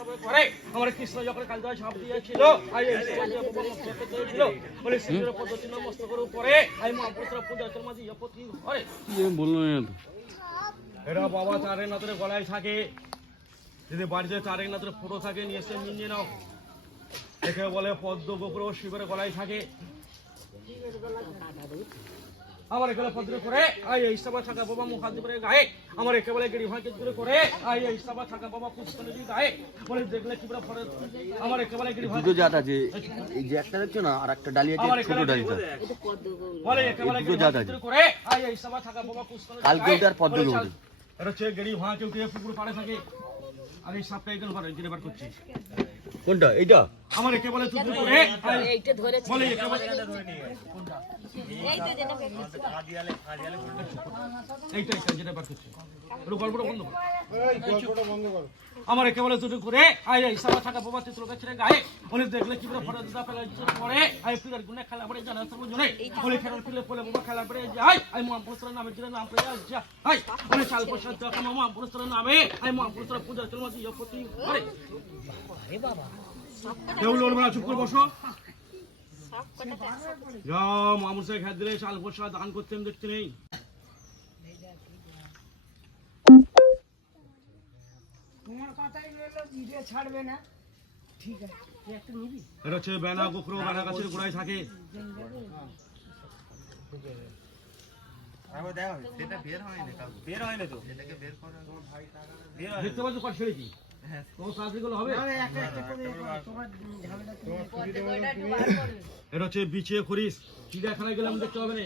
হিসাবে করে আমার কৃষ্ণ যখন কালদায় ছাপ দিয়েছিল আই এই ছিল বলে সিংহের পদ্ধতি মস্তকের উপরে আই মহাপুরুষরা পূজা চলমা দিয়ে প্রতি ঘরে কি বললো না তো এরা বাবা চারের নাথের গলায় থাকে যদি বাড়িতে চারের নাথের ফটো থাকে নিয়ে এসে নিয়ে নাও একে বলে পদ্ম গোপুর শিবের গলায় থাকে আমার একেবারে পদ্ম করে আই এই সভা থাকা বাবা মুখাদ্দিপুরে গায়ে আমার একেবারে গেড়ি ভাঁকে দূরে করে আই এই সভা থাকা বাবা পুষ্পনদী গায়ে বলে দেখলে কি বলে ফরে আমার একেবারে গেড়ি দুটো জাত আছে এই যে একটা দেখছো না আর একটা ডালি আছে ছোট ডালিটা বলে একেবারে দুটো জাত আছে দূরে করে আই এই সভা থাকা বাবা পুষ্পনদী কালকে ওটার পদ্ম গোপুর এটা হচ্ছে গেড়ি ভাঁকে উঠে পুকুর পাড়ে থাকে আর এই সাপটা এখানে পারে জেনে বার করছি কোনটা এইটা আমার একেবারে তুই করে এইটা ধরেছে বলে একেবারে এইটা যেটা এইটা যেটা বার করছি একটু গল্পটা বন্ধ কর আমার একেবারে দুটো করে আই এই সভা থাকা বাবা চিত্র গাছের গায়ে বলে দেখলে কি করে ফটো দিতে পেলে পরে আই ফিগার গুনে খেলা পড়ে জানা সব জনে বলে খেলা ফিলে বলে বাবা খেলা পড়ে যায় আই মহাপুরুষের নামে যে নাম পড়ে যায় আই বলে সাল প্রসাদ দেখা মহাপুরুষের নামে আই মহাপুরুষের পূজা চলমা দিয়ে প্রতি করে আরে বাবা কেউ লড়বে না চুপ করে বসো যা মহাপুরুষের খেত দিলে চাল প্রসাদ দান করতেন দেখতে নেই তোমার কথাই রইলো ভিডিও ছাড়বে না ঠিক আছে তুই একটু নিবি এটা হচ্ছে বেনা গোখরো বেনা গাছের গোড়ায় থাকে দেখতে পাচ্ছ কট ছেড়েছি তোমার তাড়াতাড়ি করলে হবে এটা হচ্ছে বিছে খরিস চিড়িয়াখানায় গেলাম দেখতে হবে না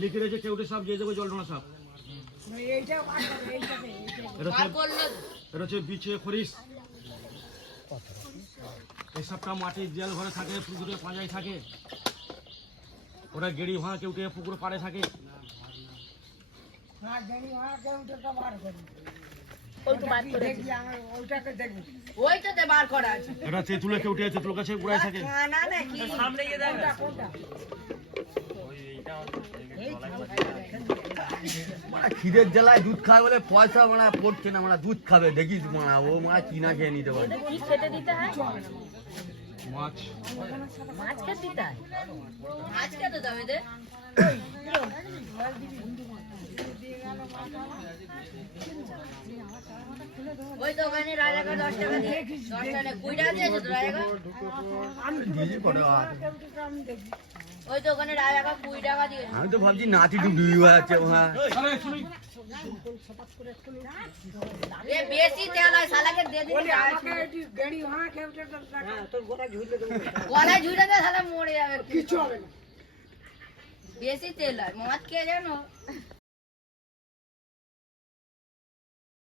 লিখে রয়েছে কেউটে সাপ যে দেবো জলডোনা সাপ এইটা এইটাকে এটা হচ্ছে বিছে খরিস এই সাপটা মাটির জেল ঘরে থাকে পুকুরে পাঁজায় থাকে ওরা গেড়ি ভাঙা কেউটে পুকুরে পাড়ে থাকে না জানি ওকে ওটা বার করবি ওই তো বার করে দেখবি আমার ওইটাকে দেখবি ওইটাতে বার করা আছে এটা তেঁতুলে কেউটে তেঁতুল গাছের গোড়ায় থাকে না না কি সামনে গিয়ে দেখ কোনটা খিদের জ্বালায় দুধ খায় বলে পয়সা মানে পড়ছে না মানে দুধ খাবে দেখিস মানে ও মানে কিনা খেয়ে নিতে পারে কি খেতে দিতে হয় মাছ মাছ খেতে দিতে হয় মাছ খেতে দাও এদের ওই তো ওখানে রাজাকে 10 টাকা দিয়ে 10 টাকা 20 টাকা দিয়েছে তো রাজাকে দিদি কত ওই তো ওখানে রাজাকে 20 টাকা দিয়েছে আমি তো ভাবছি নাতি ডুবি আছে হ্যাঁ এ বেশি তেল হয় শালাকে দিয়ে দিবি বলি আমাকে এটি গাড়ি হ্যাঁ কেউটা তোর গোটা ঝুলে দেবো গলায় ঝুলে দে শালা মরে যাবে কিছু হবে না বেশি তেল হয় মাছ খেয়ে জানো